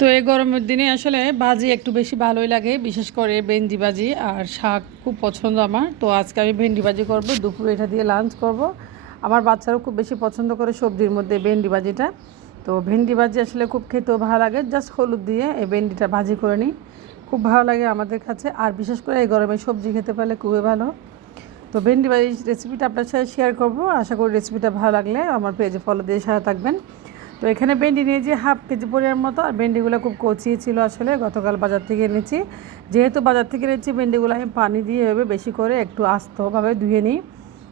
তো এই গরমের দিনে আসলে ভাজি একটু বেশি ভালোই লাগে, বিশেষ করে ভেন্ডি ভাজি আর শাক খুব পছন্দ আমার। তো আজকে আমি ভেন্ডি ভাজি করব, দুপুরে এটা দিয়ে লাঞ্চ করব। আমার বাচ্চারাও খুব বেশি পছন্দ করে সবজির মধ্যে ভেন্ডি ভাজিটা। তো ভেন্ডি ভাজি আসলে খুব খেতেও ভালো লাগে, জাস্ট হলুদ দিয়ে এই ভেন্ডিটা ভাজি করে নিই, খুব ভালো লাগে আমাদের কাছে। আর বিশেষ করে এই গরমে সবজি খেতে পারলে খুবই ভালো। তো ভেন্ডি ভাজি রেসিপিটা আপনার সাথে শেয়ার করব, আশা করি রেসিপিটা ভালো লাগলে আমার পেজে ফলো দিয়ে সাথে থাকবেন। তো এখানে ভেন্ডি নিয়েছি হাফ কেজি পরিমাণ মতো। আর ভেন্ডিগুলো খুব কচি ছিল, আসলে গতকাল বাজার থেকে এনেছি। যেহেতু বাজার থেকে এনেছি, ভেন্ডিগুলো আমি পানি দিয়ে এভাবে বেশি করে একটু আস্তভাবে ধুয়ে নিই।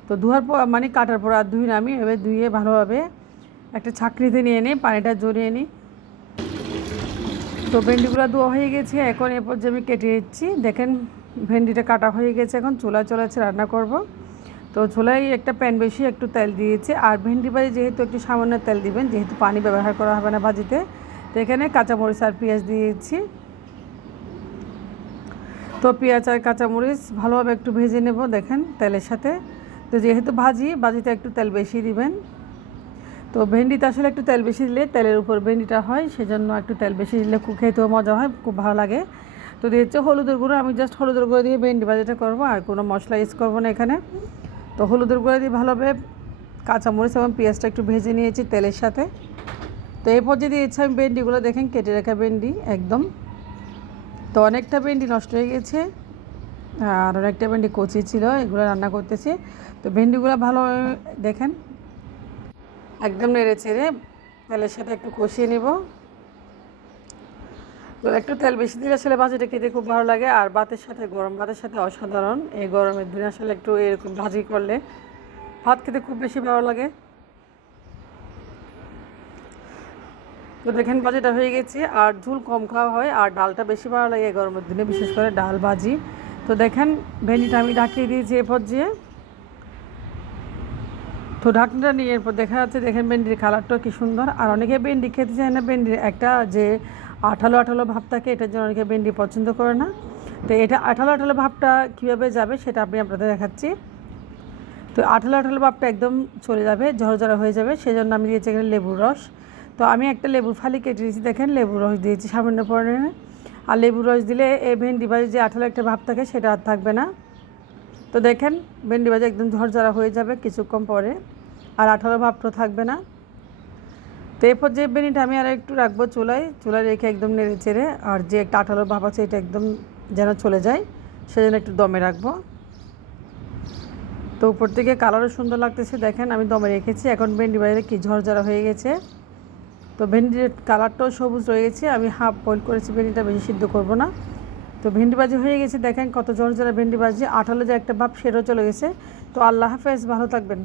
তো ধোয়ার পর মানে কাটার পর আর ধুই না, আমি এভাবে ধুয়ে ভালোভাবে একটা ছাঁকনিতে নিয়ে নিই, পানিটা জড়িয়ে নিই। তো ভেন্ডিগুলো ধোয়া হয়ে গেছে, এখন এরপর যে আমি কেটে নিচ্ছি। দেখেন ভেন্ডিটা কাটা হয়ে গেছে, এখন চুলায় চলাচ্ছে রান্না করব। তো চুলায় একটা প্যান বেশি একটু তেল দিয়েছি। আর ভেন্ডি ভাজি যেহেতু একটু সামান্য তেল দিবেন, যেহেতু পানি ব্যবহার করা হবে না ভাজিতে। তো এখানে কাঁচামরিচ আর পেঁয়াজ দিয়েছি। তো পেঁয়াজ আর কাঁচামরিচ ভালোভাবে একটু ভেজে নেব দেখেন তেলের সাথে। তো যেহেতু ভাজিতে একটু তেল বেশি দিবেন। তো ভেন্ডিতে আসলে একটু তেল বেশি দিলে তেলের উপর ভেন্ডিটা হয়, সেজন্য একটু তেল বেশি দিলে খুব খেতেও মজা হয়, খুব ভালো লাগে। তো দিয়েছে হলুদের গুঁড়ো, আমি জাস্ট হলুদের গুঁড়ো দিয়ে ভেন্ডি ভাজিটা করবো, আর কোনো মশলা ইউজ করবো না এখানে। তো হলুদের গুঁড়ো দিয়ে ভালোভাবে কাঁচামরিচ এবং পেঁয়াজটা একটু ভেজে নিয়েছি তেলের সাথে। তো এরপর যে দিয়েছি আমি ভেন্ডিগুলো, দেখেন কেটে রাখা ভেন্ডি একদম। তো অনেকটা ভেন্ডি নষ্ট হয়ে গেছে, আর অনেকটা ভেন্ডি কচি ছিল, এগুলো রান্না করতেছি। তো ভেন্ডিগুলো ভালো দেখেন একদম নেড়ে চেড়ে তেলের সাথে একটু কষিয়ে নেব। তো একটু তেল বেশি দিলে আসলে ভাজিটা খেতে খুব ভালো লাগে, আর ভাতের সাথে গরম ভাতের সাথে অসাধারণ। এই গরমের দিনে আসলে একটু এরকম ভাজি করলে ভাত খেতে খুব বেশি ভালো লাগে। তো দেখেন ভাজিটা হয়ে গেছে, আর ঝুল কম খাওয়া হয়, আর ডালটা বেশি ভালো লাগে এই গরমের দিনে, বিশেষ করে ডাল ভাজি। তো দেখেন ভেন্ডিটা আমি ঢাকিয়ে দিয়েছি এ পর্যায়ে। তো ঢাকনাটা নিয়ে এরপর দেখা যাচ্ছে, দেখেন ভেন্ডির কালারটাও কী সুন্দর। আর অনেকে ভেন্ডি খেতে চায় না, ভেন্ডির একটা যে আঠালো আঠালো ভাব থাকে, এটার জন্য অনেকে ভেন্ডি পছন্দ করে না। তো এটা আঠালো আঠালো ভাবটা কীভাবে যাবে সেটা আমি আপনাদের দেখাচ্ছি। তো আঠালো আঠালো ভাবটা একদম চলে যাবে, ঝরঝরা হয়ে যাবে, সেজন্য আমি দিয়েছি এখানে লেবুর রস। তো আমি একটা লেবুর ফালি কেটে দিয়েছি, দেখেন লেবুর রস দিয়েছি সামান্য পরিমাণে। আর লেবুর রস দিলে এই ভেন্ডি ভাজি যে আঠালো একটা ভাব থাকে সেটা আর থাকবে না। তো দেখেন ভেন্ডি ভাজি একদম ঝরঝরা হয়ে যাবে কিছুক্ষণ পরে, আর আঠালো ভাবটা থাকবে না। তো এরপর যে ভেন্ডিটা আমি আর একটু রাখবো চুলায় রেখে একদম নেড়ে চেড়ে, আর যে একটা আঠালো ভাব আছে এটা একদম যেন চলে যায়, সেজন্য একটু দমে রাখবো। তো উপর থেকে কালারও সুন্দর লাগতেছে, দেখেন আমি দমে রেখেছি। এখন ভেন্ডি ভাজিটা কি ঝরঝরা হয়ে গেছে। তো ভেন্ডির কালারটাও সবুজ রয়ে গেছে, আমি হাফ বয়েল করেছি, ভেন্ডিটা বেশি সিদ্ধ করব না। তো ভেন্ডি ভাজি হয়ে গেছে, দেখেন কত ঝরঝরা ভেন্ডি ভাজি, আঠালো যে একটা ভাব সেটাও চলে গেছে। তো আল্লাহ হাফেজ, ভালো থাকবেন।